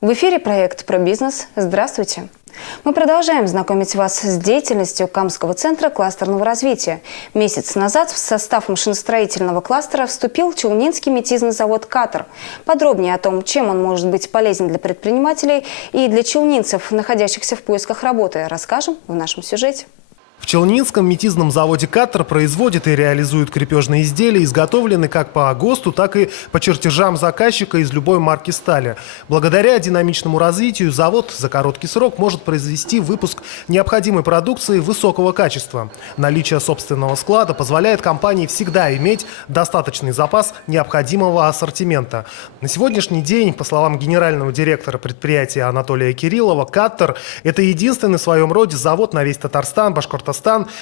В эфире проект про бизнес. Здравствуйте. Мы продолжаем знакомить вас с деятельностью Камского центра кластерного развития. Месяц назад в состав машиностроительного кластера вступил Челнинский метизный завод «Катар». Подробнее о том, чем он может быть полезен для предпринимателей и для челнинцев, находящихся в поисках работы, расскажем в нашем сюжете. В Челнинском метизном заводе «Каттер» производит и реализует крепежные изделия, изготовленные как по ГОСТу, так и по чертежам заказчика из любой марки стали. Благодаря динамичному развитию завод за короткий срок может произвести выпуск необходимой продукции высокого качества. Наличие собственного склада позволяет компании всегда иметь достаточный запас необходимого ассортимента. На сегодняшний день, по словам генерального директора предприятия Анатолия Кириллова, «Каттер» – это единственный в своем роде завод на весь Татарстан, Башкортостан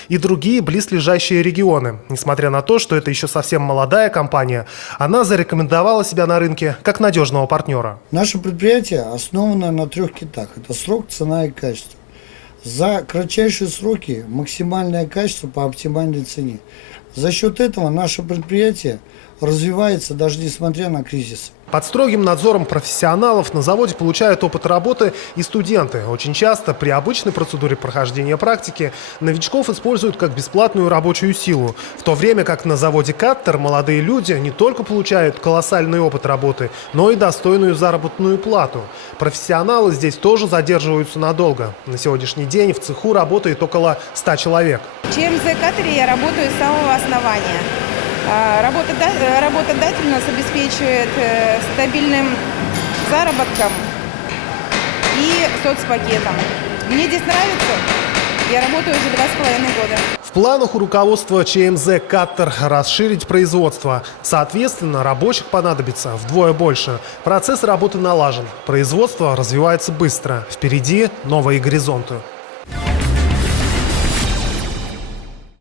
и другие близлежащие регионы. Несмотря на то, что это еще совсем молодая компания, она зарекомендовала себя на рынке как надежного партнера. Наше предприятие основано на трех китах. Это срок, цена и качество. За кратчайшие сроки максимальное качество по оптимальной цене. За счет этого наше предприятие развивается даже несмотря на кризис. Под строгим надзором профессионалов на заводе получают опыт работы и студенты. Очень часто при обычной процедуре прохождения практики новичков используют как бесплатную рабочую силу. В то время как на заводе «Каттер» молодые люди не только получают колоссальный опыт работы, но и достойную заработную плату. Профессионалы здесь тоже задерживаются надолго. На сегодняшний день в цеху работает около 100 человек. ЧМЗ «Катаре» я работаю с самого основания. А, Работода- Работодатель нас обеспечивает э, стабильным заработком и соцпакетом. Мне здесь нравится. Я работаю уже два с половиной года. Планах у руководства ЧМЗ «Каттер» расширить производство. Соответственно, рабочих понадобится вдвое больше. Процесс работы налажен. Производство развивается быстро. Впереди новые горизонты.